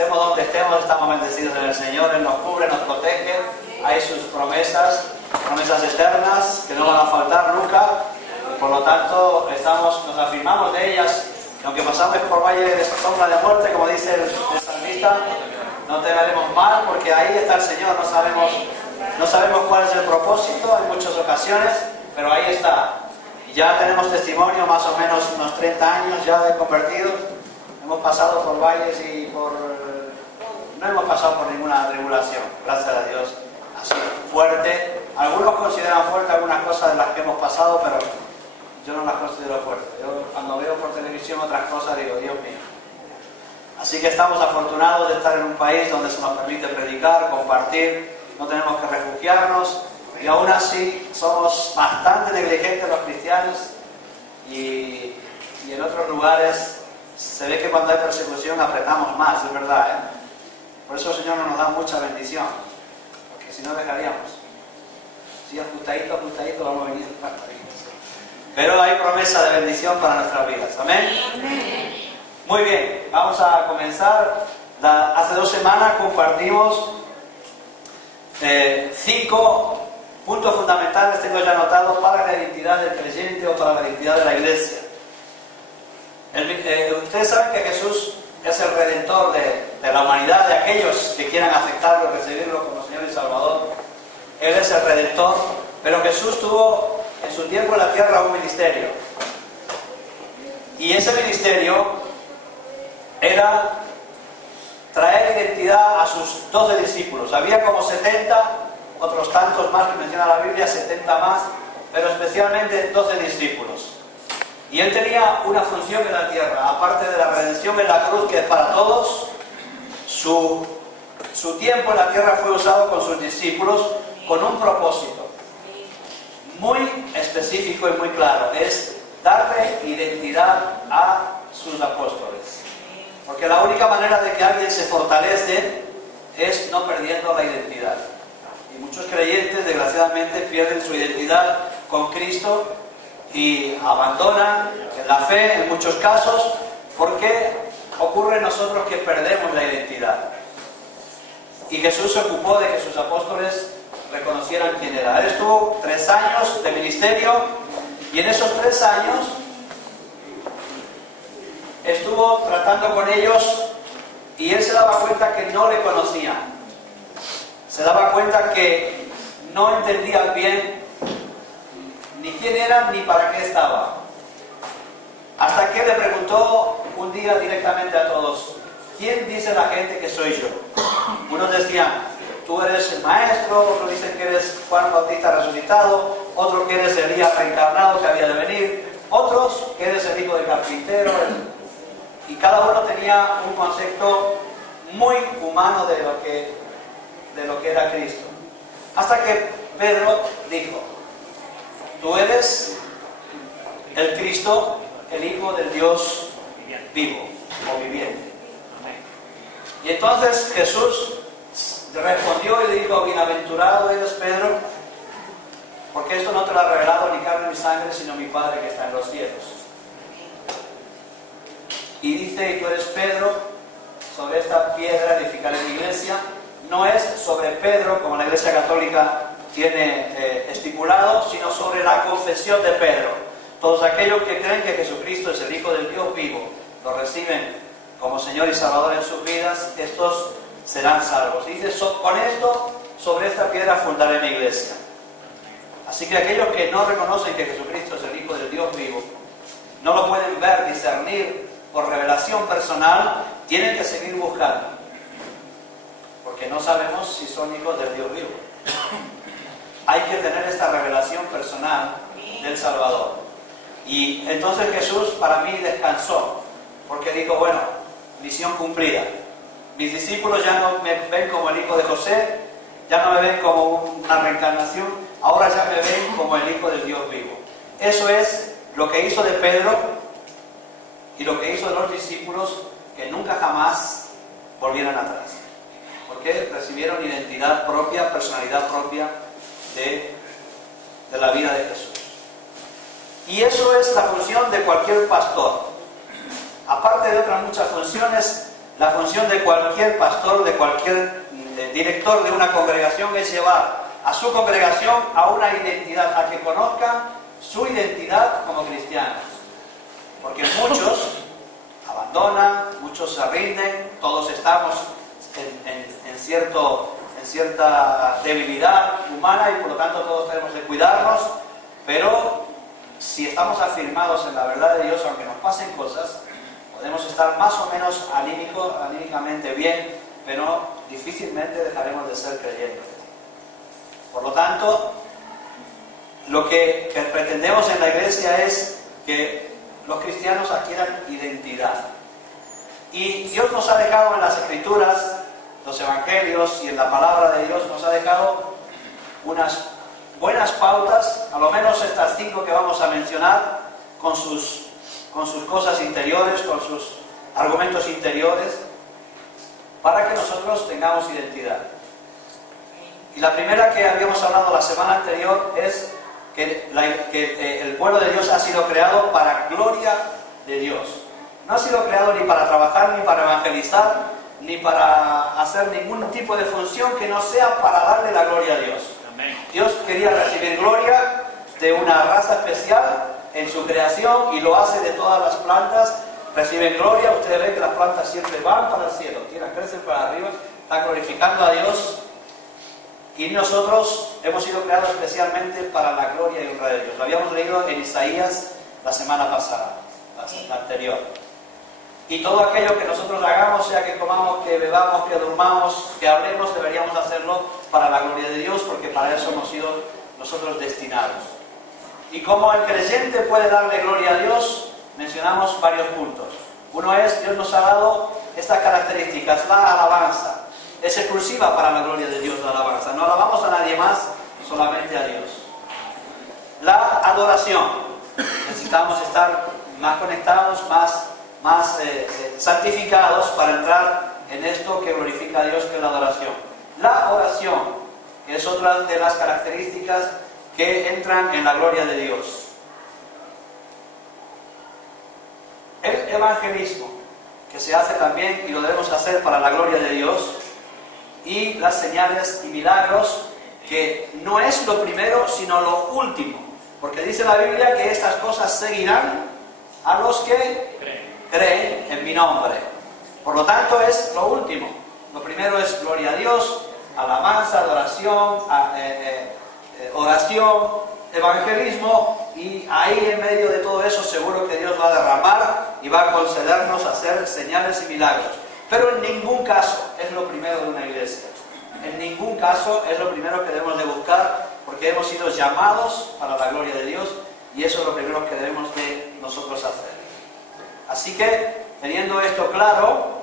estemos donde estemos, estamos bendecidos en el Señor. Él nos cubre, nos protege. Hay sus promesas eternas que no van a faltar nunca. Y por lo tanto, nos afirmamos de ellas. Y aunque pasamos por valle de sombra de muerte, como dice el salmista, no temeremos mal, porque ahí está el Señor. No sabemos cuál es el propósito en muchas ocasiones, pero ahí está. Y ya tenemos testimonio, más o menos unos 30 años ya de convertidos. Hemos pasado por valles y no hemos pasado por ninguna tribulación, gracias a Dios. Así fuerte. Algunos consideran fuerte algunas cosas de las que hemos pasado, pero yo no las considero fuertes. Yo cuando veo por televisión otras cosas digo, Dios mío. Así que estamos afortunados de estar en un país donde se nos permite predicar, compartir, no tenemos que refugiarnos, y aún así somos bastante negligentes los cristianos, y en otros lugares se ve que cuando hay persecución apretamos más, es verdad, ¿eh? Por eso el Señor no nos da mucha bendición, porque si no dejaríamos. Si ajustadito, vamos a venir. Pero hay promesa de bendición para nuestras vidas. ¿Amén? Amén. Muy bien, vamos a comenzar. Hace 2 semanas compartimos 5 puntos fundamentales, tengo ya anotados, para la identidad del creyente o para la identidad de la iglesia. Ustedes saben que Jesús es el redentor de la humanidad, de aquellos que quieran aceptarlo, recibirlo como Señor y Salvador. Él es el redentor, pero Jesús tuvo en su tiempo en la tierra un ministerio. Y ese ministerio era traer identidad a sus 12 discípulos. Había como 70, otros tantos más que menciona la Biblia, 70 más, pero especialmente 12 discípulos. Y él tenía una función en la tierra, aparte de la redención en la cruz, que es para todos. Su tiempo en la tierra fue usado con sus discípulos con un propósito muy específico y muy claro: es darle identidad a sus apóstoles. Porque la única manera de que alguien se fortalece es no perdiendo la identidad. Y muchos creyentes, desgraciadamente, pierden su identidad con Cristo y abandonan la fe en muchos casos, porque ocurre en nosotros que perdemos la identidad. Y Jesús se ocupó de que sus apóstoles reconocieran quién era. Él estuvo 3 años de ministerio, y en esos 3 años estuvo tratando con ellos, y él se daba cuenta que no le conocían. Se daba cuenta que no entendían bien ni quién eran ni para qué estaban. Hasta que le preguntó un día directamente a todos: ¿quién dice la gente que soy yo? Unos decían: tú eres el maestro, otros dicen que eres Juan Bautista resucitado, otros que eres Elías reencarnado que había de venir, otros que eres el hijo del carpintero. Y cada uno tenía un concepto muy humano de lo que era Cristo. Hasta que Pedro dijo: tú eres el Cristo, el Hijo del Dios vivo o viviente. Y entonces Jesús respondió y le dijo: bienaventurado eres, Pedro, porque esto no te lo ha revelado ni carne ni sangre, sino mi Padre que está en los cielos. Y dice: y tú eres Pedro, sobre esta piedra edificaré mi iglesia. No es sobre Pedro, como la Iglesia Católica tiene estipulado, sino sobre la confesión de Pedro. Todos aquellos que creen que Jesucristo es el Hijo del Dios vivo, lo reciben como Señor y Salvador en sus vidas, estos serán salvos. Y dice: con esto, sobre esta piedra fundaré mi iglesia. Así que aquellos que no reconocen que Jesucristo es el Hijo del Dios vivo, no lo pueden ver, discernir por revelación personal, tienen que seguir buscando, porque no sabemos si son hijos del Dios vivo. Hay que tener esta revelación personal del Salvador. Y entonces Jesús para mí descansó, porque dijo: bueno, misión cumplida. Mis discípulos ya no me ven como el hijo de José, ya no me ven como una reencarnación, ahora ya me ven como el Hijo del Dios vivo. Eso es lo que hizo de Pedro y lo que hizo de los discípulos, que nunca jamás volvieran atrás, porque recibieron identidad propia, personalidad propia de la vida de Jesús. Y eso es la función de cualquier pastor. Aparte de otras muchas funciones, La función de cualquier pastor, de cualquier director de una congregación es llevar a su congregación a una identidad, a que conozcan su identidad como cristianos. Porque muchos abandonan, muchos se rinden, todos estamos en cierta debilidad humana y por lo tanto todos tenemos que cuidarnos, pero si estamos afirmados en la verdad de Dios, aunque nos pasen cosas, podemos estar más o menos anímicamente bien, pero difícilmente dejaremos de ser creyentes. Por lo tanto, lo que pretendemos en la iglesia es que los cristianos adquieran identidad. Y Dios nos ha dejado en las Escrituras, los Evangelios y en la palabra de Dios nos ha dejado unas buenas pautas, a lo menos estas 5 que vamos a mencionar, con sus cosas interiores, con sus argumentos interiores, para que nosotros tengamos identidad. Y la primera que habíamos hablado la semana anterior es que el pueblo de Dios ha sido creado para gloria de Dios. No ha sido creado ni para trabajar, ni para evangelizar, ni para hacer ningún tipo de función que no sea para darle la gloria a Dios. Amén. Dios quería recibir gloria de una raza especial en su creación y lo hace de todas las plantas. Reciben gloria. Ustedes ven que las plantas siempre van para el cielo, crecen para arriba, están glorificando a Dios. Y nosotros hemos sido creados especialmente para la gloria y honra de Dios. Lo habíamos leído en Isaías la semana pasada, la anterior. Y todo aquello que nosotros hagamos, sea que comamos, que bebamos, que durmamos, que hablemos, deberíamos hacerlo para la gloria de Dios, porque para eso hemos sido nosotros destinados. Y como el creyente puede darle gloria a Dios, mencionamos varios puntos. Uno es, Dios nos ha dado estas características, la alabanza. Es exclusiva para la gloria de Dios la alabanza. No alabamos a nadie más, solamente a Dios. La adoración. Necesitamos estar más conectados, más santificados para entrar en esto que glorifica a Dios, que es la adoración. La oración, que es otra de las características que entran en la gloria de Dios. El evangelismo, que se hace también y lo debemos hacer para la gloria de Dios. Y las señales y milagros, que no es lo primero, sino lo último. Porque dice la Biblia que estas cosas seguirán a los que creen en mi nombre. Por lo tanto, es lo último. Lo primero es gloria a Dios, alabanza, adoración, oración, evangelismo, y ahí en medio de todo eso seguro que Dios va a derramar y va a concedernos hacer señales y milagros. Pero en ningún caso es lo primero de una iglesia. En ningún caso es lo primero que debemos de buscar, porque hemos sido llamados para la gloria de Dios y eso es lo primero que debemos de nosotros hacer. Así que, teniendo esto claro,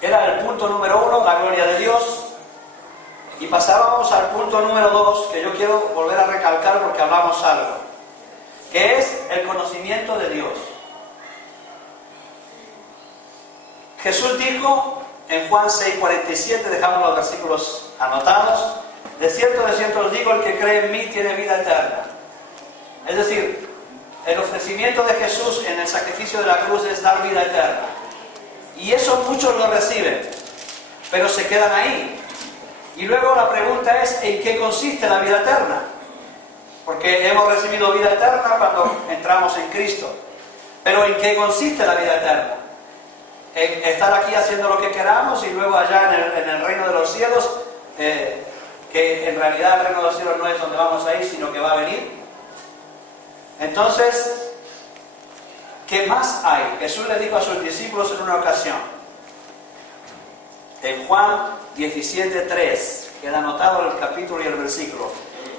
era el punto número 1, la gloria de Dios. Y pasábamos al punto número 2, que yo quiero volver a recalcar porque hablamos algo, que es el conocimiento de Dios. Jesús dijo en Juan 6:47, dejamos los versículos anotados: de cierto os digo, el que cree en mí tiene vida eterna. Es decir, el ofrecimiento de Jesús en el sacrificio de la cruz es dar vida eterna. Y eso muchos lo reciben, pero se quedan ahí. Y luego la pregunta es, ¿en qué consiste la vida eterna? Porque hemos recibido vida eterna cuando entramos en Cristo. Pero ¿en qué consiste la vida eterna? En estar aquí haciendo lo que queramos y luego allá en el reino de los cielos, que en realidad el reino de los cielos no es donde vamos a ir, sino que va a venir. Entonces, ¿qué más hay? Jesús le dijo a sus discípulos en una ocasión, en Juan 17:3, queda anotado el capítulo y el versículo.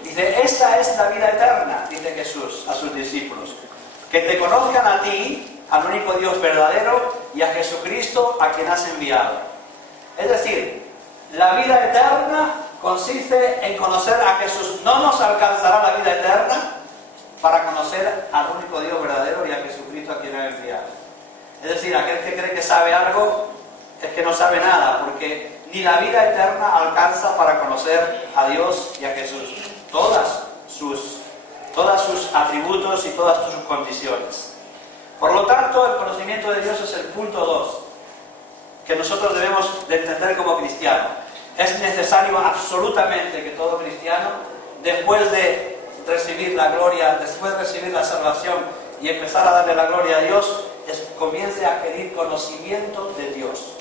Dice, esta es la vida eterna, dice Jesús a sus discípulos, que te conozcan a ti, al único Dios verdadero, y a Jesucristo a quien has enviado. Es decir, la vida eterna consiste en conocer a Jesús. No nos alcanzará la vida eterna para conocer al único Dios verdadero y a Jesucristo a quien ha enviado. Es decir, aquel que cree que sabe algo es que no sabe nada, porque ni la vida eterna alcanza para conocer a Dios y a Jesús. Todas sus atributos y todas sus condiciones. Por lo tanto, el conocimiento de Dios es el punto 2. que nosotros debemos de entender como cristianos. Es necesario absolutamente que todo cristiano, después de recibir la gloria, después de recibir la salvación y empezar a darle la gloria a Dios, comience a adquirir conocimiento de Dios.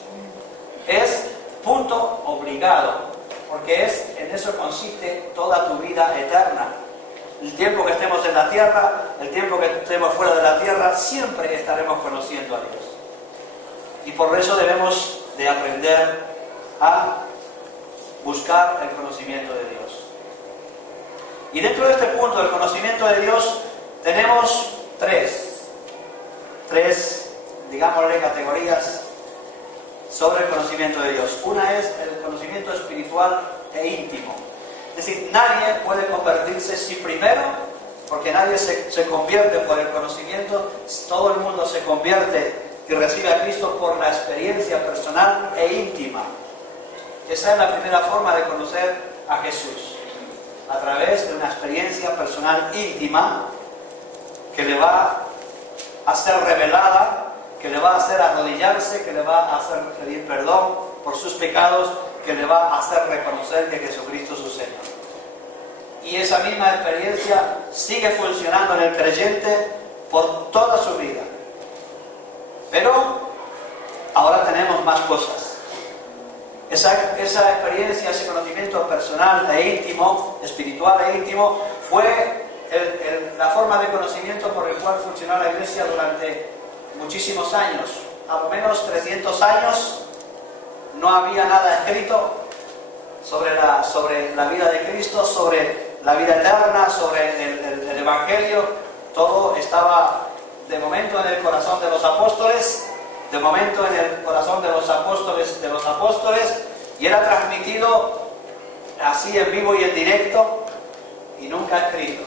Es punto obligado, porque en eso consiste toda tu vida eterna. El tiempo que estemos en la tierra, el tiempo que estemos fuera de la tierra, siempre estaremos conociendo a Dios. Y por eso debemos de aprender a buscar el conocimiento de Dios. Y dentro de este punto del conocimiento de Dios tenemos tres, digámosle, categorías sobre el conocimiento de Dios. Una es el conocimiento espiritual e íntimo. Es decir, nadie puede convertirse si primero, porque nadie se convierte por el conocimiento, todo el mundo se convierte y recibe a Cristo por la experiencia personal e íntima. Esa es la primera forma de conocer a Jesús, a través de una experiencia personal íntima que le va a ser revelada, que le va a hacer arrodillarse, que le va a hacer pedir perdón por sus pecados, que le va a hacer reconocer que Jesucristo es su Señor. Y esa misma experiencia sigue funcionando en el creyente por toda su vida. Pero ahora tenemos más cosas. Esa experiencia, ese conocimiento personal e íntimo, espiritual e íntimo, fue la forma de conocimiento por el cual funcionó la Iglesia durante muchísimos años. A lo menos 300 años no había nada escrito sobre la vida de Cristo, sobre la vida eterna, sobre el Evangelio. Todo estaba de momento en el corazón de los apóstoles, de momento en el corazón de los apóstoles, y era transmitido así en vivo y en directo y nunca escrito.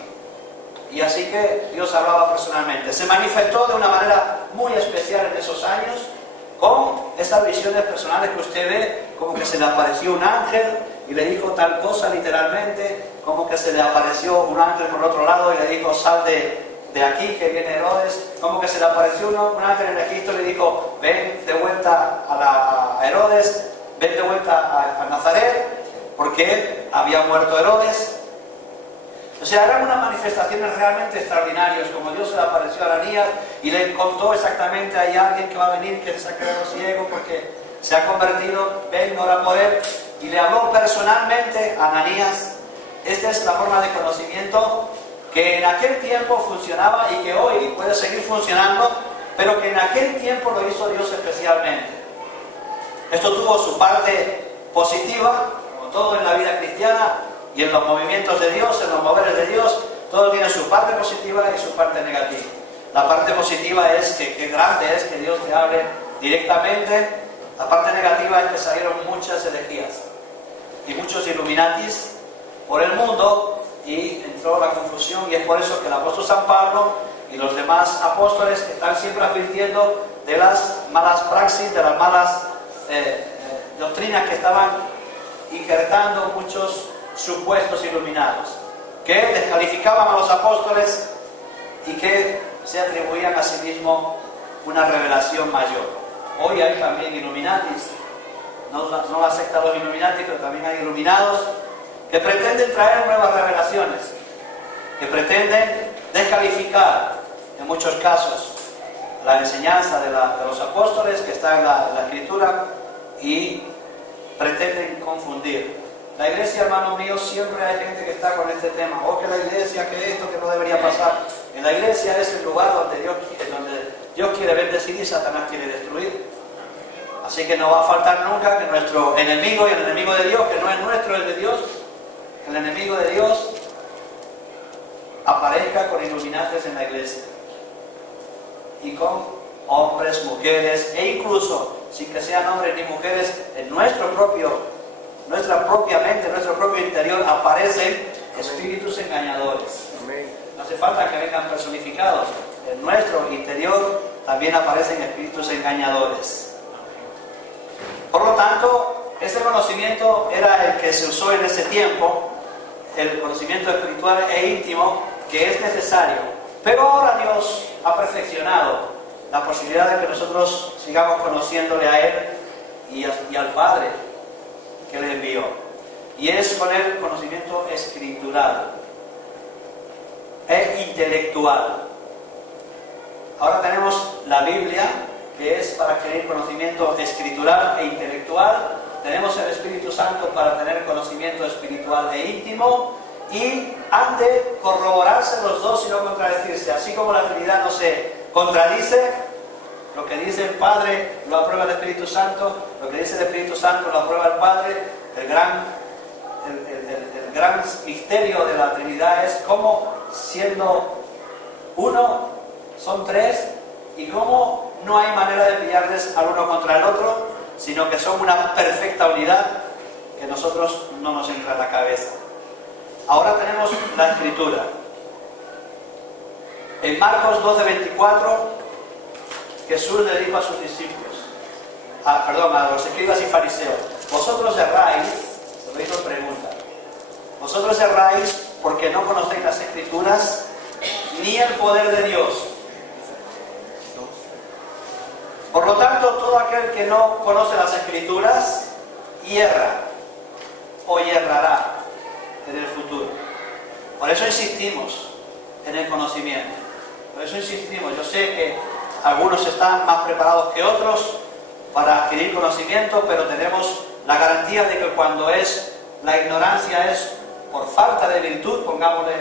Y así que Dios hablaba personalmente. Se manifestó de una manera muy especial en esos años, con esas visiones personales que usted ve, como que se le apareció un ángel y le dijo tal cosa literalmente, como que se le apareció un ángel por otro lado y le dijo sal de aquí que viene Herodes, como que se le apareció un ángel en Egipto y le dijo ven de vuelta a Herodes, ven de vuelta a Nazaret, porque había muerto Herodes. O sea, eran unas manifestaciones realmente extraordinarias, como Dios se le apareció a Ananías y le contó exactamente, hay alguien que va a venir que se ha quedado ciego porque se ha convertido, ven, ora por él, y le habló personalmente a Ananías. Esta es la forma de conocimiento que en aquel tiempo funcionaba y que hoy puede seguir funcionando, pero que en aquel tiempo lo hizo Dios especialmente. Esto tuvo su parte positiva, como todo en la vida cristiana, y en los movimientos de Dios, en los moveres de Dios, todo tiene su parte positiva y su parte negativa. La parte positiva es que qué grande es que Dios te hable directamente. La parte negativa es que salieron muchas herejías y muchos illuminatis por el mundo y entró la confusión, y es por eso que el apóstol San Pablo y los demás apóstoles están siempre advirtiendo de las malas praxis, de las malas doctrinas que estaban injertando muchos supuestos iluminados, que descalificaban a los apóstoles y que se atribuían a sí mismos una revelación mayor. Hoy hay también Illuminatis, no aceptan los Illuminatis, pero también hay iluminados que pretenden traer nuevas revelaciones, que pretenden descalificar en muchos casos la enseñanza de los apóstoles que está en la Escritura y pretenden confundir. La iglesia, hermanos míos, siempre hay gente que está con este tema. O que la iglesia, que esto, que no debería pasar. En la iglesia es el lugar donde Dios quiere bendecir y Satanás quiere destruir. Así que no va a faltar nunca que nuestro enemigo y el enemigo de Dios, que no es nuestro, es de Dios, el enemigo de Dios aparezca con iluminantes en la iglesia. Y con hombres, mujeres, e incluso, sin que sean hombres ni mujeres, en nuestra propia mente, en nuestro propio interior aparecen espíritus engañadores. No hace falta que vengan personificados. En nuestro interior también aparecen espíritus engañadores. Por lo tanto, ese conocimiento era el que se usó en ese tiempo, el conocimiento espiritual e íntimo, que es necesario. Pero ahora Dios ha perfeccionado la posibilidad de que nosotros sigamos conociéndole a Él y al Padre que le envió. Y es con el conocimiento escritural e intelectual. Ahora tenemos la Biblia, que es para adquirir conocimiento escritural e intelectual. Tenemos el Espíritu Santo para tener conocimiento espiritual e íntimo. Y han de corroborarse los dos y no contradecirse. Así como la Trinidad no se contradice, lo que dice el Padre lo aprueba el Espíritu Santo, lo que dice el Espíritu Santo lo aprueba el Padre. El gran misterio de la Trinidad es cómo, siendo uno, son tres, y cómo no hay manera de pillarles al uno contra el otro, sino que son una perfecta unidad que a nosotros no nos entra en la cabeza. Ahora tenemos la Escritura. En Marcos 12:24, Jesús le dijo a sus discípulos, a los escribas y fariseos: vosotros erráis, se lo hizo pregunta, vosotros erráis porque no conocéis las Escrituras ni el poder de Dios. Por lo tanto, todo aquel que no conoce las Escrituras hierra o hierrará en el futuro. Por eso insistimos en el conocimiento. Por eso insistimos. Yo sé que algunos están más preparados que otros para adquirir conocimiento, pero tenemos la garantía de que cuando la ignorancia es por falta de virtud, pongámosle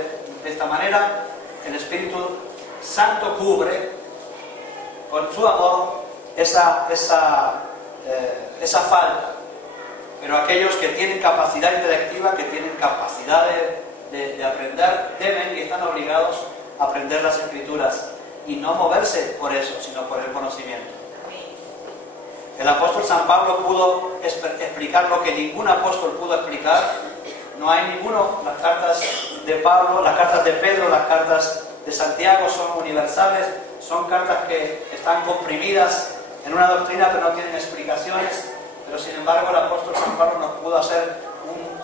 de esta manera, el Espíritu Santo cubre con su amor esa falta. Pero aquellos que tienen capacidad intelectiva, que tienen capacidad de aprender, deben y están obligados a aprender las Escrituras y no moverse por eso, sino por el conocimiento. El apóstol San Pablo pudo explicar lo que ningún apóstol pudo explicar. No hay ninguno. Las cartas de Pablo, las cartas de Pedro, las cartas de Santiago son universales, son cartas que están comprimidas en una doctrina pero no tienen explicaciones. Pero sin embargo el apóstol San Pablo nos pudo hacer un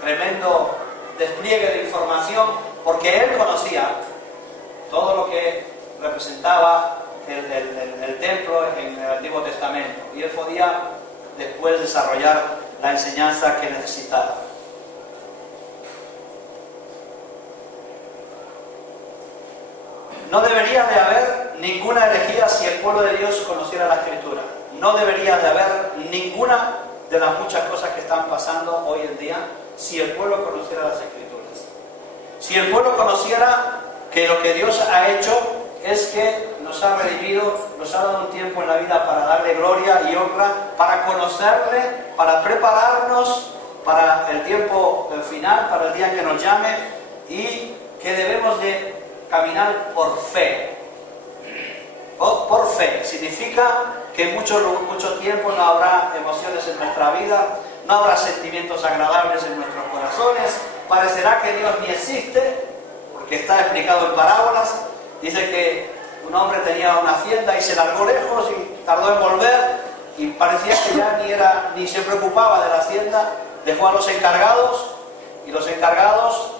tremendo despliegue de información, porque él conocía todo lo que representaba el templo en el Antiguo Testamento, y él podía después desarrollar la enseñanza que necesitaba. No debería de haber ninguna herejía si el pueblo de Dios conociera la Escritura. No debería de haber ninguna de las muchas cosas que están pasando hoy en día si el pueblo conociera las Escrituras. Si el pueblo conociera que lo que Dios ha hecho es que nos ha redimido, nos ha dado un tiempo en la vida para darle gloria y honra, para conocerle, para prepararnos para el tiempo final, para el día en que nos llame, y que debemos de caminar por fe. Por fe significa que mucho tiempo no habrá emociones en nuestra vida, no habrá sentimientos agradables en nuestros corazones, parecerá que Dios ni existe, porque está explicado en parábolas. Dice que un hombre tenía una hacienda y se largó lejos y tardó en volver, y parecía que ya ni se preocupaba de la hacienda. Dejó a los encargados, y los encargados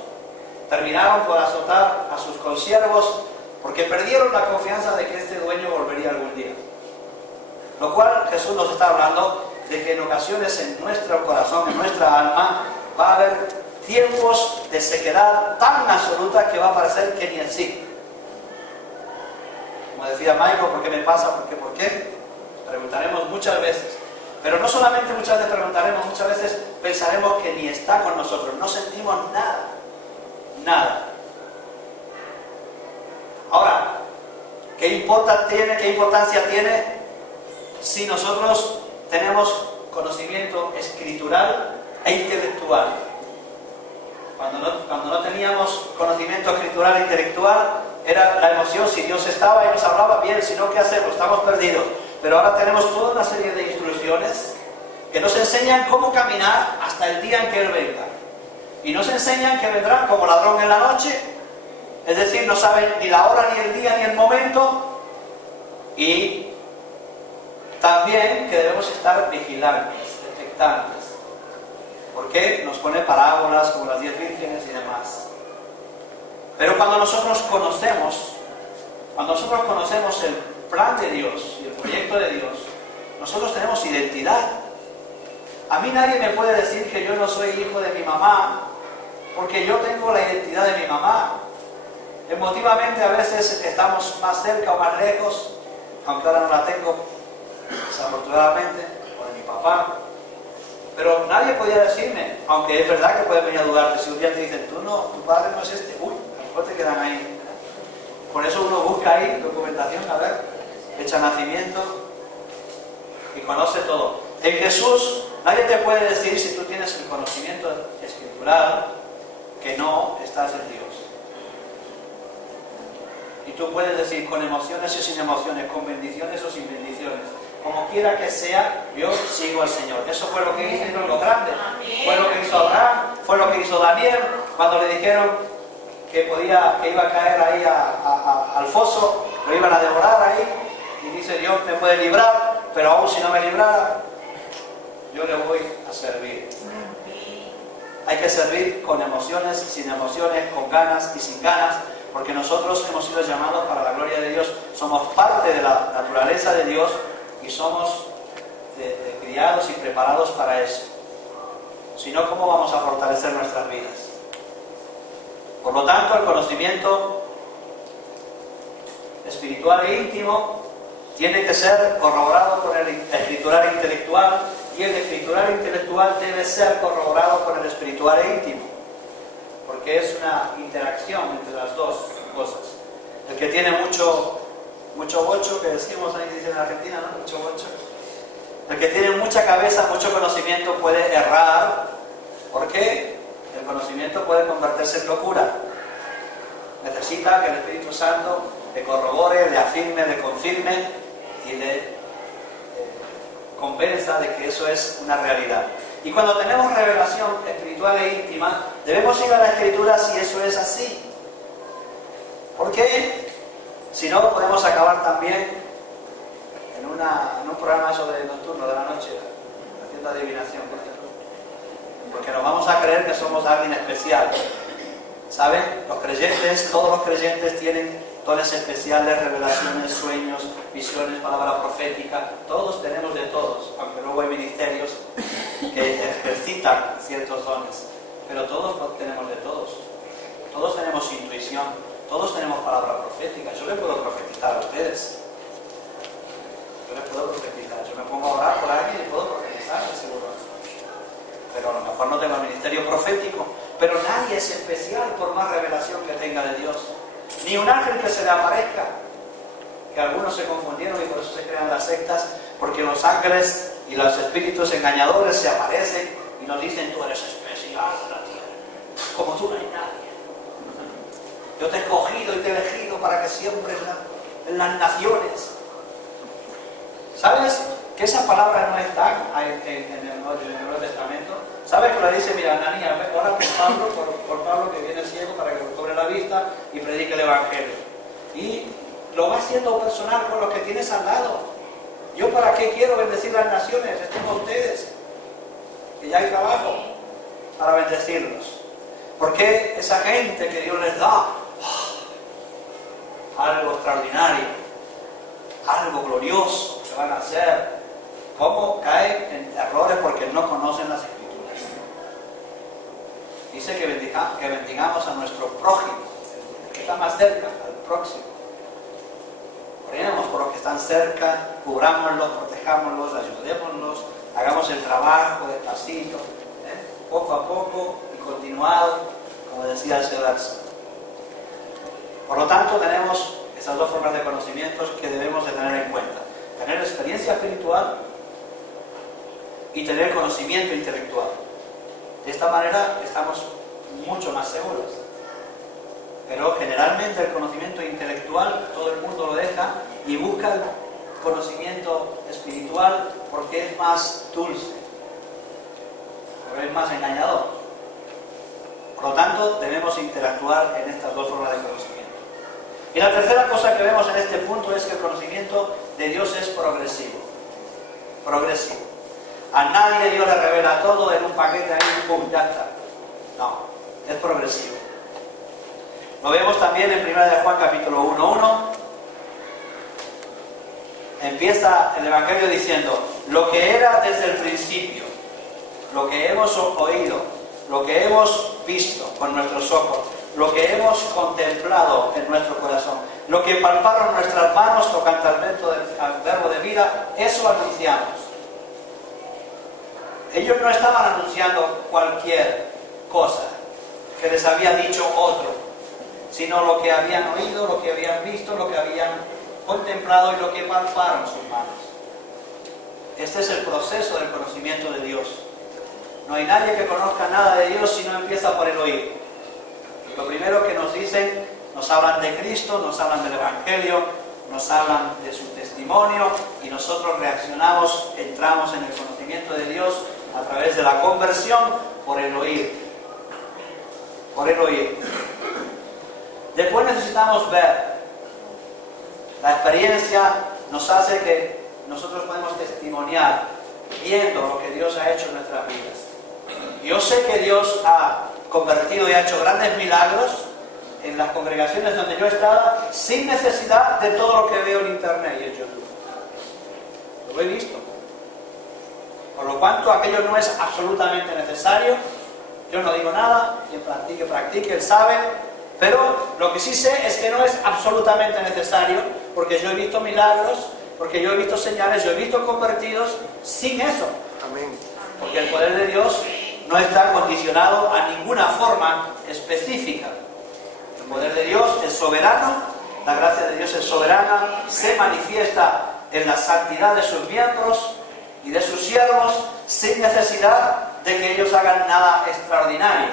terminaron por azotar a sus consiervos, porque perdieron la confianza de que este dueño volvería algún día. Lo cual Jesús nos está hablando de que en ocasiones en nuestro corazón, en nuestra alma, va a haber tiempos de sequedad tan absoluta que va a parecer que ni existe. Como decía Michael, ¿por qué me pasa? ¿Por qué? Preguntaremos muchas veces. Pero no solamente muchas veces preguntaremos, muchas veces pensaremos que ni está con nosotros, no sentimos nada. Nada. Ahora, ¿qué importancia tiene si nosotros tenemos conocimiento escritural e intelectual? Cuando no teníamos conocimiento escritural e intelectual, era la emoción. Si Dios estaba y nos hablaba, bien; si no, ¿qué hacemos? Estamos perdidos. Pero ahora tenemos toda una serie de instrucciones que nos enseñan cómo caminar hasta el día en que Él venga. Y nos enseñan que vendrá como ladrón en la noche, es decir, no saben ni la hora, ni el día, ni el momento. Y también que debemos estar vigilantes, expectantes, porque nos pone parábolas como las 10 vírgenes y demás. Pero cuando nosotros conocemos el plan de Dios y el proyecto de Dios, Nosotros tenemos identidad. A mí nadie me puede decir que yo no soy hijo de mi mamá, porque yo tengo la identidad de mi mamá. Emotivamente a veces estamos más cerca o más lejos, aunque ahora no la tengo, desafortunadamente, o de mi papá. Pero nadie podía decirme, aunque es verdad que pueden venir a dudarte, si un día te dicen, tú no, tu padre no es este, uy, a lo mejor te quedan ahí. Por eso uno busca ahí documentación, a ver, fecha de nacimiento y conoce todo. En Jesús nadie te puede decir, si tú tienes el conocimiento escritural, que no estás en Dios. Y tú puedes decir con emociones o sin emociones, con bendiciones o sin bendiciones, como quiera que sea, yo sigo al Señor. Eso fue lo que hicieron los grandes. Fue lo que hizo Abraham, fue lo que hizo Daniel, cuando le dijeron que iba a caer ahí al foso, lo iban a devorar ahí, y dice, Dios me puede librar, pero aún si no me librara, yo le voy a servir. Hay que servir con emociones, sin emociones, con ganas y sin ganas, porque nosotros hemos sido llamados para la gloria de Dios, somos parte de la naturaleza de Dios y somos criados y preparados para eso. Si no, ¿cómo vamos a fortalecer nuestras vidas? Por lo tanto, el conocimiento espiritual e íntimo tiene que ser corroborado con el escritural intelectual, y el escritural intelectual debe ser corroborado con el espiritual e íntimo, porque es una interacción entre las dos cosas. El que tiene mucho bocho, que decimos ahí, dicen en Argentina, ¿no? Mucho bocho. El que tiene mucha cabeza, mucho conocimiento, puede errar. ¿Por qué? El conocimiento puede convertirse en locura. Necesita que el Espíritu Santo le corrobore, le afirme, le confirme y le convenza de que eso es una realidad. Y cuando tenemos revelación espiritual e íntima, debemos ir a la Escritura si eso es así. ¿Por qué? Si no, podemos acabar también en un programa sobre el nocturno de la noche, haciendo adivinación, por ejemplo. Porque nos vamos a creer que somos alguien especial. ¿Saben? Los creyentes, todos los creyentes tienen dones especiales, revelaciones, sueños, visiones, palabra profética. Todos tenemos de todos, aunque luego hay ministerios que ejercitan ciertos dones. Pero todos tenemos de todos. Todos tenemos intuición, todos tenemos palabra profética. Yo le puedo profetizar a ustedes. Yo les puedo profetizar. Yo me pongo a orar por alguien y puedo profetizar, seguro. Pero a lo mejor no tengo el ministerio profético. Pero nadie es especial por más revelación que tenga de Dios. Ni un ángel que se le aparezca. Que algunos se confundieron y por eso se crean las sectas. Porque los ángeles y los espíritus engañadores se aparecen y nos dicen, tú eres especial de la tierra. Como tú no hay nadie. Yo te he escogido y te he elegido para que siembres en las naciones. ¿Sabes que esa palabra no está en el Nuevo Testamento? ¿Sabes que le dice, mira, Ananías, ora por Pablo que viene ciego para que recobre la vista y predique el Evangelio? Y lo va haciendo personal con los que tienes al lado. ¿Yo para qué quiero bendecir las naciones? Estoy con ustedes. Que ya hay trabajo para bendecirlos. Porque esa gente que Dios les da algo extraordinario, algo glorioso que van a hacer, ¿cómo caen en errores porque no conocen las Escrituras? Dice que bendigamos a nuestro prójimo, que está más cerca, al próximo. Oremos por los que están cerca, cubrámoslos, protejámoslos, ayudémoslos, hagamos el trabajo despacito, poco a poco y continuado, como decía el Señor Arce. Por lo tanto, tenemos esas dos formas de conocimientos que debemos de tener en cuenta. Tener experiencia espiritual y tener conocimiento intelectual. De esta manera estamos mucho más seguros. Pero generalmente el conocimiento intelectual todo el mundo lo deja y busca el conocimiento espiritual porque es más dulce, pero es más engañador. Por lo tanto, debemos interactuar en estas dos formas de conocimiento. Y la tercera cosa que vemos en este punto es que el conocimiento de Dios es progresivo. Progresivo. A nadie Dios le revela todo en un paquete ahí, pum, ya está. No, es progresivo. Lo vemos también en 1 de Juan capítulo 1:1. Empieza el Evangelio diciendo, lo que era desde el principio, lo que hemos oído, lo que hemos visto con nuestros ojos, lo que hemos contemplado en nuestro corazón, lo que palparon nuestras manos tocante al verbo de vida, eso anunciamos. Ellos no estaban anunciando cualquier cosa que les había dicho otro, sino lo que habían oído, lo que habían visto, lo que habían contemplado y lo que palparon sus manos. Este es el proceso del conocimiento de Dios. No hay nadie que conozca nada de Dios si no empieza por el oír. Lo primero que nos dicen, nos hablan de Cristo, nos hablan del Evangelio, nos hablan de su testimonio y nosotros reaccionamos, entramos en el conocimiento de Dios a través de la conversión por el oír. Por el oír. Después necesitamos ver. La experiencia nos hace que nosotros podemos testimoniar viendo lo que Dios ha hecho en nuestras vidas. Yo sé que Dios ha convertido y ha hecho grandes milagros en las congregaciones donde yo estaba sin necesidad de todo lo que veo en internet y en YouTube. Lo he visto. Por lo cuanto aquello no es absolutamente necesario. Yo no digo nada, quien practique, él sabe. Pero lo que sí sé es que no es absolutamente necesario, porque yo he visto milagros, porque yo he visto señales, yo he visto convertidos sin eso. Amén. Porque el poder de Dios no está condicionado a ninguna forma específica. El poder de Dios es soberano, la gracia de Dios es soberana, se manifiesta en la santidad de sus miembros y de sus siervos sin necesidad de que ellos hagan nada extraordinario,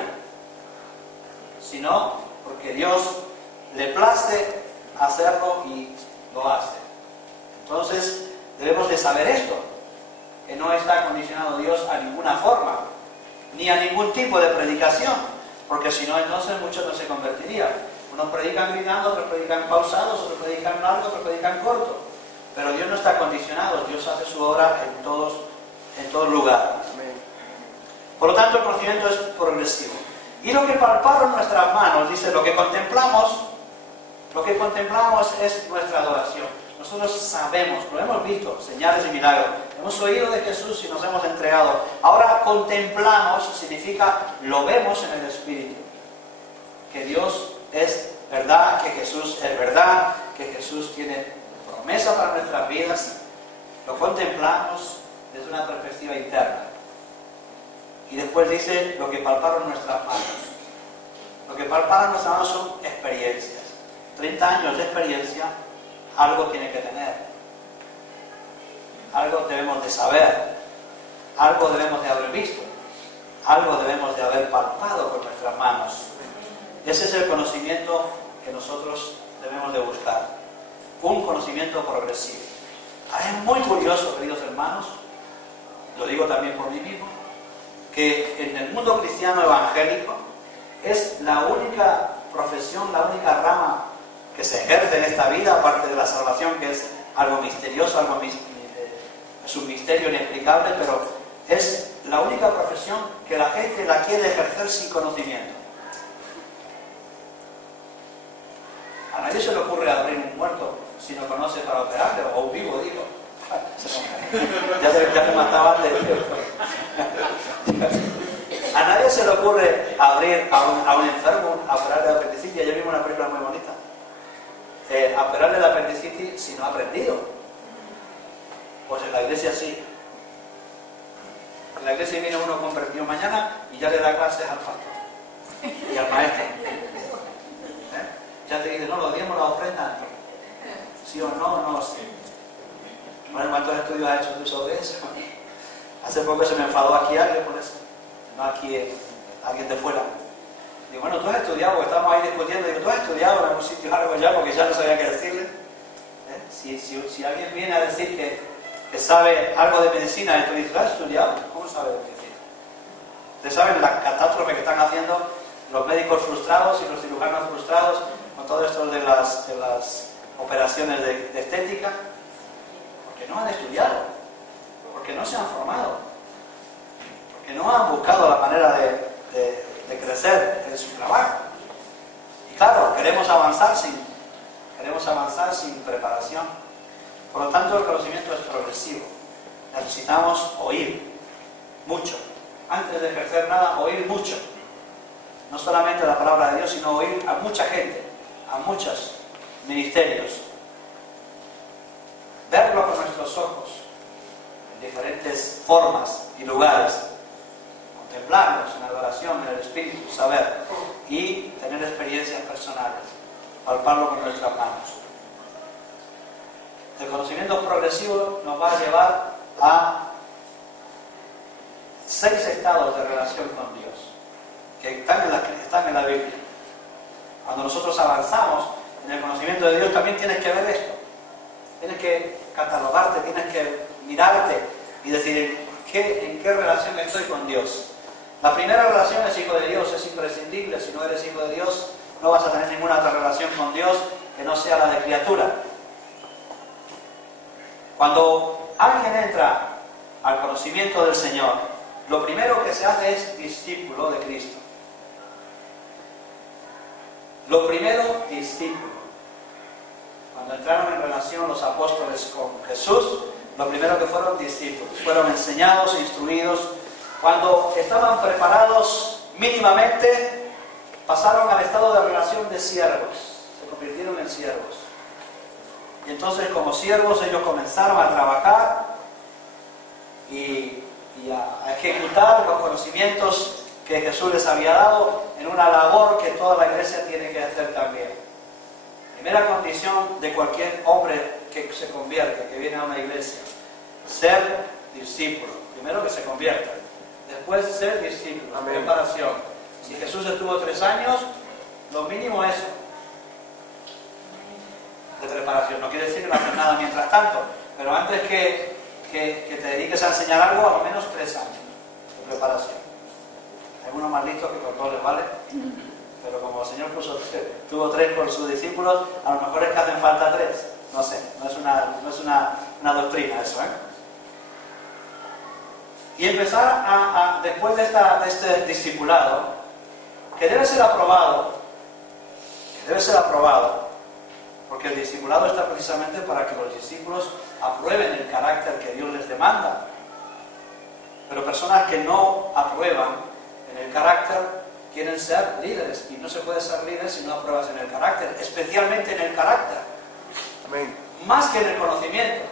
sino porque Dios le place hacerlo y lo hace. Entonces debemos de saber esto, que no está condicionado Dios a ninguna forma, ni a ningún tipo de predicación, porque si no, entonces muchos no se convertirían. Unos predican gritando, otros predican pausados, otros predican largo, otros predican corto. Pero Dios no está condicionado, Dios hace su obra en todo lugar. Por lo tanto, el conocimiento es progresivo. Y lo que palparon nuestras manos, dice, lo que contemplamos es nuestra adoración. Nosotros sabemos, lo hemos visto, señales y milagros. Hemos oído de Jesús y nos hemos entregado. Ahora contemplamos, significa lo vemos en el Espíritu. Que Dios es verdad, que Jesús es verdad, que Jesús tiene promesa para nuestras vidas. Lo contemplamos desde una perspectiva interna. Y después dice lo que palparon nuestras manos. Lo que palparon nuestras manos son experiencias. 30 años de experiencia, algo tiene que tener. Algo debemos de saber. Algo debemos de haber visto. Algo debemos de haber palpado con nuestras manos. Ese es el conocimiento que nosotros debemos de buscar. Un conocimiento progresivo. Ahora es muy curioso, queridos hermanos, lo digo también por mí mismo, que en el mundo cristiano evangélico es la única profesión, la única rama que se ejerce en esta vida, aparte de la salvación, que es algo misterioso, es un misterio inexplicable, pero es la única profesión que la gente la quiere ejercer sin conocimiento. A nadie se le ocurre abrir un muerto si no conoce para operarle, o un vivo, digo. Ya me mataba antes. A nadie se le ocurre abrir a un enfermo, a operarle de apendicitis. Ayer vimos una película muy bonita. A operarle de apendicitis si no ha aprendido. Pues en la iglesia sí. En la iglesia viene uno convertido mañana y ya le da clases al pastor y al maestro. Ya te dice, no, los diezmos, la ofrenda. ¿Sí o no? No sé. Bueno, ¿cuántos estudios has hecho tú sobre eso? Hace poco se me enfadó aquí alguien por eso. No aquí, alguien de fuera. Digo, bueno, tú has estudiado, porque estábamos ahí discutiendo. Digo, ¿tú has estudiado en algún sitio algo ya? Porque ya no sabía qué decirle. Si alguien viene a decir que sabe algo de medicina y tú dices, ¿lo has estudiado? ¿Cómo sabe de medicina? Ustedes saben la catástrofe que están haciendo los médicos frustrados y los cirujanos frustrados con todo esto de las operaciones de estética, porque no han estudiado, porque no se han formado, porque no han buscado la manera de crecer en su trabajo. Y claro, queremos avanzar sin preparación. Por lo tanto, el conocimiento es progresivo. necesitamos oír mucho. Antes de ejercer nada, oír mucho. No solamente la palabra de Dios, sino oír a mucha gente, a muchos ministerios. Verlo con nuestros ojos, en diferentes formas y lugares. Contemplarlos en adoración, en el Espíritu, saber. Y tener experiencias personales. Palparlo con nuestras manos. El conocimiento progresivo nos va a llevar a 6 estados de relación con Dios, que están en la Biblia. Cuando nosotros avanzamos en el conocimiento de Dios, también tienes que ver esto. Tienes que catalogarte, tienes que mirarte y decir en qué relación estoy con Dios. La primera relación es hijo de Dios, es imprescindible. Si no eres hijo de Dios, no vas a tener ninguna otra relación con Dios que no sea la de criatura. Cuando alguien entra al conocimiento del Señor, lo primero que se hace es discípulo de Cristo. Lo primero, discípulo. Cuando entraron en relación los apóstoles con Jesús, lo primero que fueron discípulos. Fueron enseñados, instruidos. Cuando estaban preparados mínimamente, pasaron al estado de relación de siervos. Se convirtieron en siervos. Y entonces, como siervos, ellos comenzaron a trabajar y a ejecutar los conocimientos que Jesús les había dado en una labor que toda la iglesia tiene que hacer también. Primera condición de cualquier hombre que se convierte, que viene a una iglesia: ser discípulo. Primero que se convierta, después ser discípulo. Amén. Preparación. Si Jesús estuvo 3 años, lo mínimo es de preparación. No quiere decir que no haces nada mientras tanto, pero antes que te dediques a enseñar algo, al menos 3 años de preparación. Algunos más listos que con todos les vale, pero como el Señor tuvo 3 con sus discípulos, a lo mejor es que hacen falta 3. No sé, no es una doctrina eso, ¿eh? Y empezar después de este discipulado, que debe ser aprobado, porque el discipulado está precisamente para que los discípulos aprueben el carácter que Dios les demanda. Pero personas que no aprueban en el carácter quieren ser líderes, y no se puede ser líder si no apruebas en el carácter, especialmente en el carácter. Amén. Más que en el conocimiento.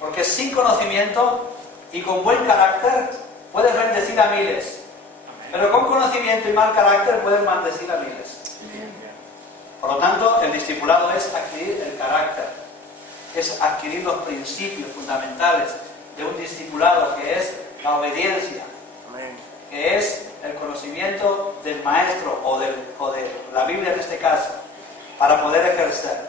Porque sin conocimiento y con buen carácter puedes bendecir a miles. Pero con conocimiento y mal carácter puedes maldecir a miles. Por lo tanto, el discipulado es adquirir el carácter, es adquirir los principios fundamentales de un discipulado, que es la obediencia, que es el conocimiento del maestro o de la Biblia en este caso, para poder ejercer.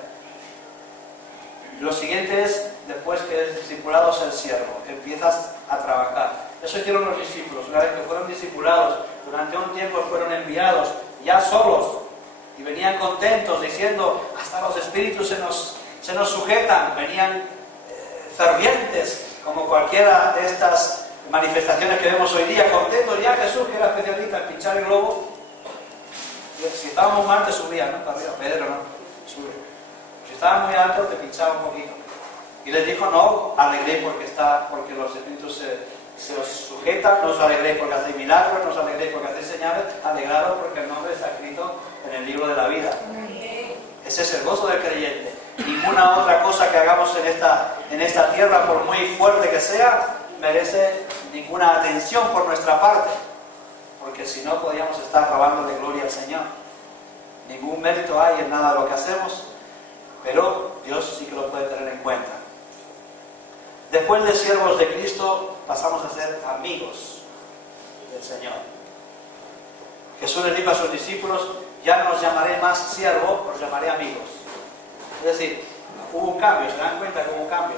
Lo siguiente es, después que eres discipulado, ser siervo. Empiezas a trabajar. Eso hicieron los discípulos. Una vez que fueron discipulados, durante un tiempo fueron enviados ya solos, y venían contentos diciendo: hasta los espíritus se nos sujetan. Venían fervientes, como cualquiera de estas manifestaciones que vemos hoy día, contentos. Ya Jesús, que era especialista en pinchar el globo, si estábamos mal te subía, ¿no? Para arriba, Pedro, ¿no? Sube. Si estabas muy alto te pinchaba un poquito. Y les dijo: no alegréis porque los espíritus se os sujetan, no os alegréis porque hacéis milagros, no os alegréis porque hacéis señales, alegrados porque el nombre está escrito en el libro de la vida. Ese es el gozo del creyente. Ninguna otra cosa que hagamos en esta tierra, por muy fuerte que sea, merece ninguna atención por nuestra parte, porque si no podríamos estar robándole gloria al Señor. Ningún mérito hay en nada de lo que hacemos, pero Dios sí que lo puede tener en cuenta. Después de siervos de Cristo, pasamos a ser amigos del Señor. Jesús les dijo a sus discípulos: ya no os llamaré más siervos, os llamaré amigos. Es decir, hubo un cambio. ¿Se dan cuenta que hubo un cambio?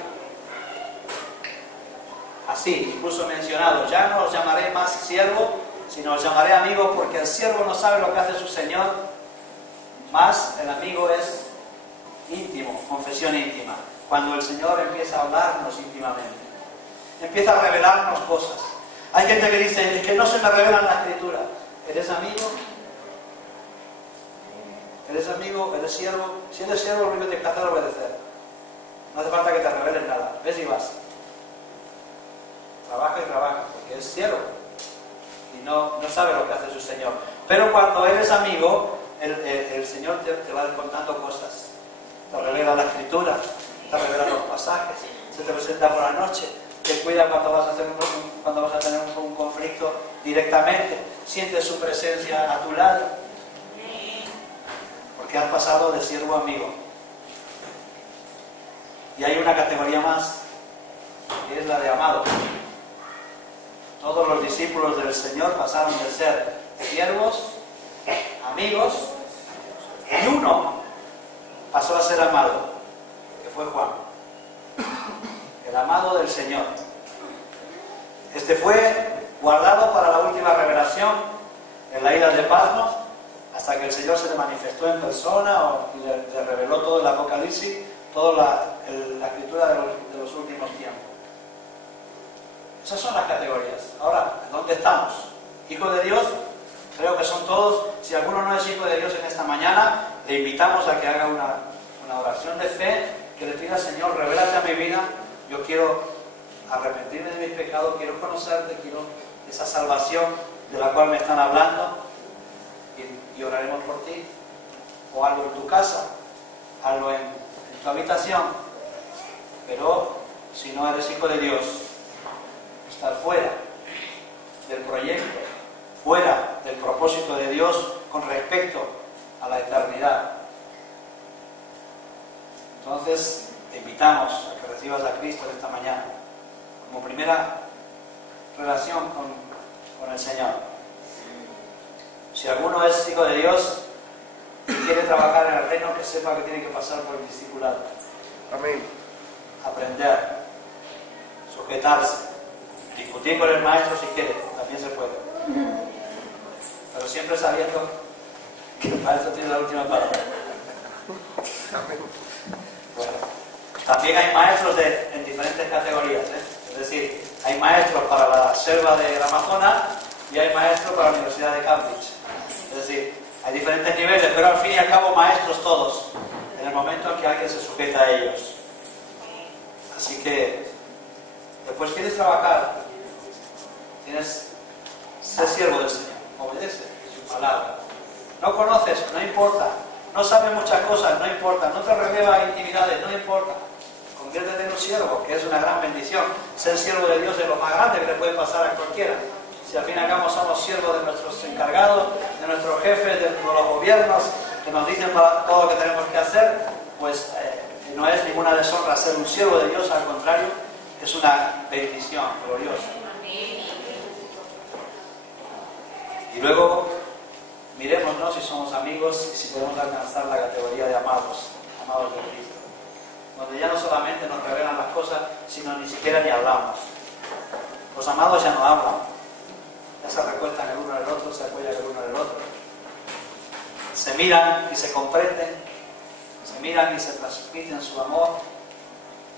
Así, incluso mencionado: ya no os llamaré más siervo, sino os llamaré amigos, porque el siervo no sabe lo que hace su Señor, más el amigo es íntimo, confesión íntima. Cuando el Señor empieza a hablarnos íntimamente, empieza a revelarnos cosas. Hay gente que dice: es que no se me revela la Escritura. ¿Eres amigo? ¿Eres amigo? ¿Eres siervo? Si eres siervo, lo único que tienes que hacer es obedecer. No hace falta que te revelen nada. Ves y vas. trabaja y trabaja, porque es siervo y no sabe lo que hace su Señor. Pero cuando eres amigo, el Señor te va contando cosas, te revela la Escritura, te revela los pasajes, se te presenta por la noche, te cuida cuando vas a tener un conflicto directamente, sientes su presencia a tu lado, porque has pasado de siervo a amigo. Y hay una categoría más, que es la de amado. Todos los discípulos del Señor pasaron de ser siervos, amigos, y uno pasó a ser amado, que fue Juan, el amado del Señor. Este fue guardado para la última revelación en la isla de Patmos, hasta que el Señor se le manifestó en persona y le reveló todo el Apocalipsis, toda la escritura de los últimos tiempos. Esas son las categorías. Ahora, ¿dónde estamos? ¿Hijo de Dios? Creo que son todos. Si alguno no es hijo de Dios en esta mañana, le invitamos a que haga una oración de fe, que le pida: Señor, revélate a mi vida, yo quiero arrepentirme de mis pecados, quiero conocerte, quiero esa salvación de la cual me están hablando, y oraremos por ti. O algo en tu casa, algo en tu habitación. Pero si no eres hijo de Dios, estás fuera del proyecto, fuera del propósito de Dios con respecto a la eternidad. Entonces te invitamos a que recibas a Cristo esta mañana como primera relación con el Señor. Si alguno es hijo de Dios y quiere trabajar en el reino, que sepa que tiene que pasar por el discipulado. Amén. Aprender, sujetarse, discutir con el maestro si quiere, también se puede. Pero siempre sabiendo que el maestro tiene la última palabra. Amén. Bueno, también hay maestros en diferentes categorías, ¿eh? Es decir, hay maestros para la selva del Amazonas y hay maestros para la Universidad de Cambridge. Es decir, hay diferentes niveles, pero al fin y al cabo maestros todos, en el momento en que alguien se sujeta a ellos. Así que, después quieres trabajar, tienes ser siervo del Señor, obedece su palabra. No conoces, no importa. No sabes muchas cosas, no importa. No te revela intimidades, no importa. Conviértete en un siervo, que es una gran bendición. Ser siervo de Dios es lo más grande que le puede pasar a cualquiera. Si al fin y al cabo somos siervos de nuestros encargados, de nuestros jefes, de los gobiernos, que nos dicen para todo lo que tenemos que hacer, pues no es ninguna deshonra ser un siervo de Dios, al contrario, es una bendición gloriosa. Y luego miremos, ¿no?, si somos amigos y si podemos alcanzar la categoría de amados de Cristo, donde ya no solamente nos revelan las cosas, sino ni siquiera ni hablamos. Los amados ya no hablan, ya se recuestan el uno en el otro, se apoyan el uno en el otro, se miran y se comprenden, se miran y se transmiten su amor.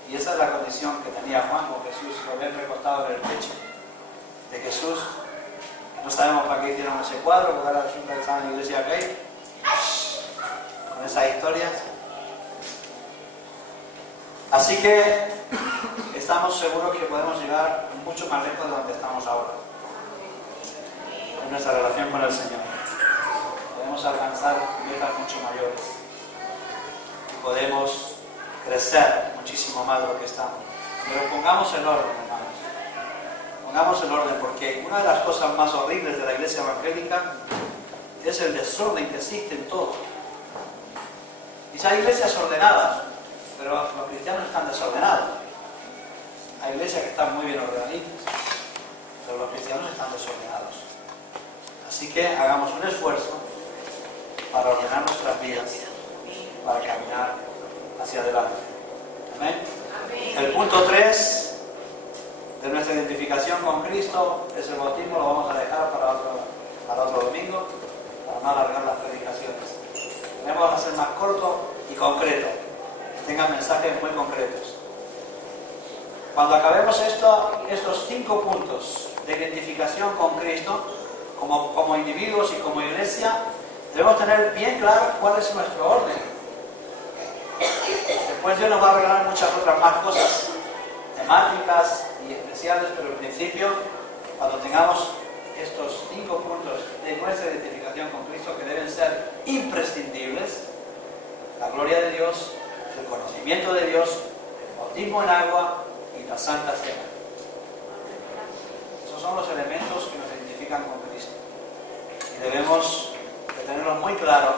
Y esa es la condición que tenía Juan con Jesús, lo ven recostado en el pecho de Jesús. No sabemos para qué hicieron ese cuadro, porque ahora resulta que estaban en la iglesia gay, con esas historias. Así que estamos seguros que podemos llegar mucho más lejos de donde estamos ahora, en nuestra relación con el Señor. Podemos alcanzar metas mucho mayores y podemos crecer muchísimo más de lo que estamos. Pero pongamos el orden, hermanos. Pongamos el orden, porque una de las cosas más horribles de la iglesia evangélica es el desorden que existe en todo. Y hay iglesias ordenadas, pero los cristianos están desordenados. Hay iglesias que están muy bien ordenaditas, pero los cristianos están desordenados. Así que hagamos un esfuerzo para ordenar nuestras vidas, para caminar hacia adelante. ¿Amén? El punto 3 de nuestra identificación con Cristo es el bautismo. Lo vamos a dejar para otro domingo, para no alargar las predicaciones. Vamos a ser más corto y concreto, que tengan mensajes muy concretos. Cuando acabemos estos 5 puntos de identificación con Cristo, como individuos y como iglesia, debemos tener bien claro cuál es nuestro orden. Después Dios nos va a regalar muchas otras más cosas temáticas y especiales, pero en principio, cuando tengamos estos 5 puntos de nuestra identificación con Cristo que deben ser imprescindibles, la gloria de Dios, el conocimiento de Dios, el bautismo en agua y la Santa Cena. Esos son los elementos que nos identifican con Cristo. Y debemos de tenerlos muy claros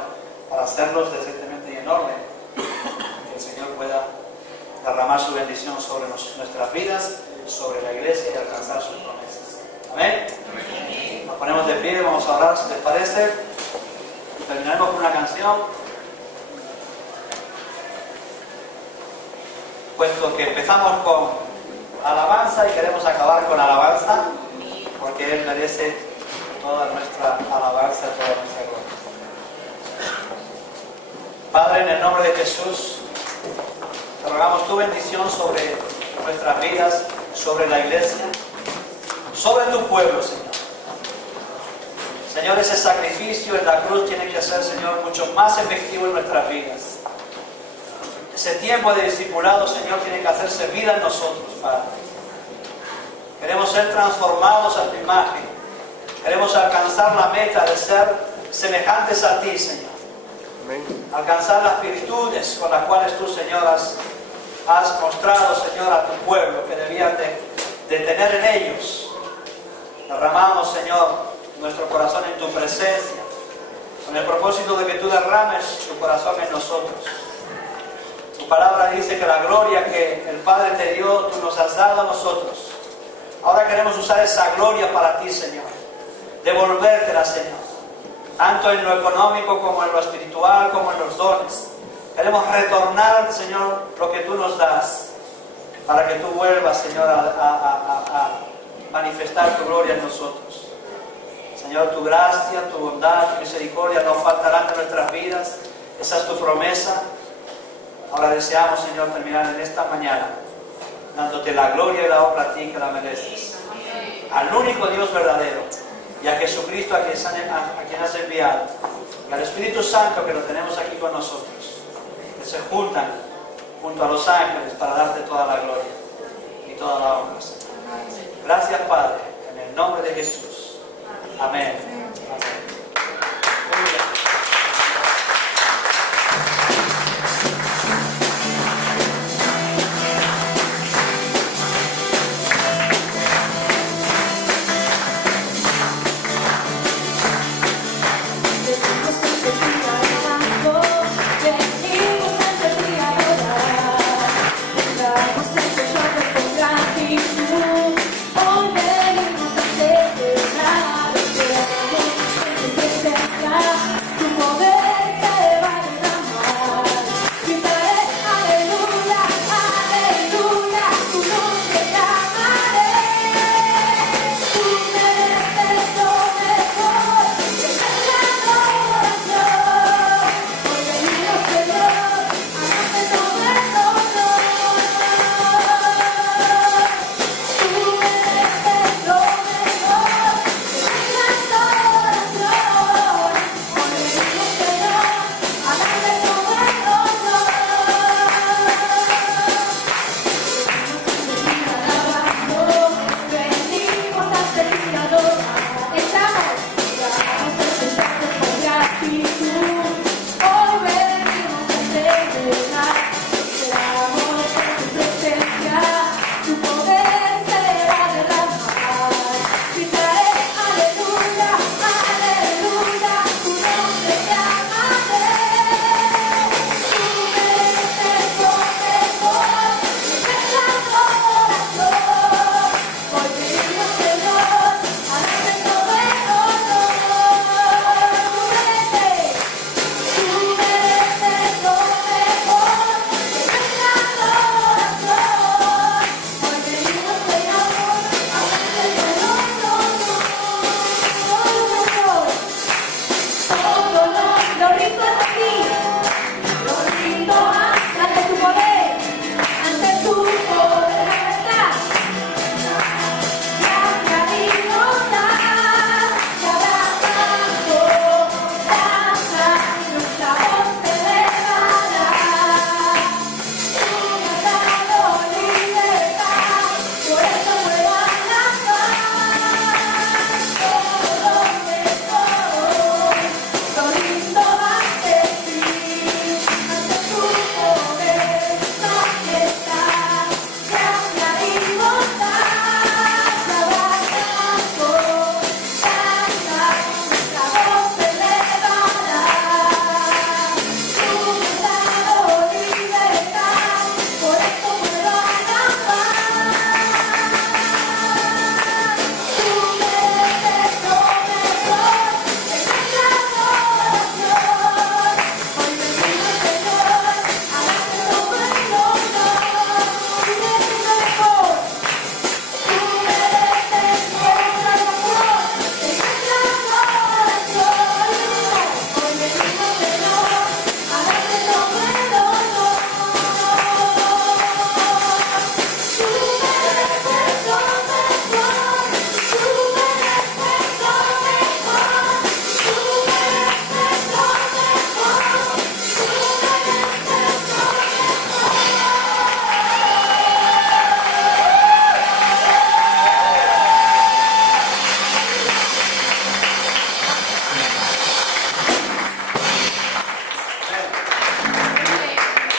para hacerlos decentemente y en orden, que el Señor pueda derramar su bendición sobre nuestras vidas, sobre la iglesia y alcanzar sus promesas. Amén. Nos ponemos de pie, vamos a orar si les parece. Terminaremos con una canción. Puesto que empezamos con alabanza y queremos acabar con alabanza, porque Él merece toda nuestra alabanza, toda nuestra gloria. Padre, en el nombre de Jesús, te rogamos tu bendición sobre nuestras vidas, sobre la iglesia, sobre tu pueblo, Señor. Señor, ese sacrificio en la cruz tiene que ser, Señor, mucho más efectivo en nuestras vidas. Ese tiempo de discipulado, Señor, tiene que hacerse vida en nosotros, Padre. Queremos ser transformados a tu imagen. Queremos alcanzar la meta de ser semejantes a ti, Señor. Amén. Alcanzar las virtudes con las cuales tú, Señor, has mostrado, Señor, a tu pueblo que debían de tener en ellos. Derramamos, Señor, nuestro corazón en tu presencia, con el propósito de que tú derrames tu corazón en nosotros. Tu palabra dice que la gloria que el Padre te dio, tú nos has dado a nosotros. Ahora queremos usar esa gloria para ti, Señor. Devolvértela, Señor. Tanto en lo económico como en lo espiritual, como en los dones. Queremos retornar, Señor, lo que tú nos das, para que tú vuelvas, Señor, a manifestar tu gloria en nosotros. Señor, tu gracia, tu bondad, tu misericordia no faltarán en nuestras vidas. Esa es tu promesa. Ahora deseamos, Señor, terminar en esta mañana dándote la gloria y la honra a ti que la mereces. Al único Dios verdadero y a Jesucristo a quien has enviado, y al Espíritu Santo que lo tenemos aquí con nosotros, que se juntan junto a los ángeles para darte toda la gloria y toda la honra, Señor. Gracias, Padre, en el nombre de Jesús. Amén. Amén. Hoy venimos a celebrar,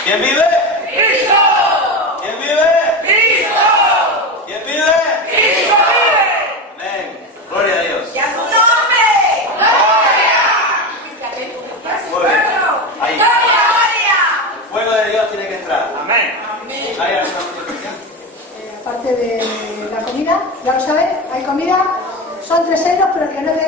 ¿Quién vive? ¡Cristo! ¿Quién vive? ¡Cristo! ¿Quién vive? ¡Cristo vive! Amén. Gloria a Dios. ¡Y a su nombre! ¡Gloria! Muy bien. Ahí. ¡Gloria! El fuego de Dios tiene que entrar. Amén. ¿Hay alguna multiplicación? Aparte de la comida, ya lo sabes, hay comida, son 3 euros, pero que no es de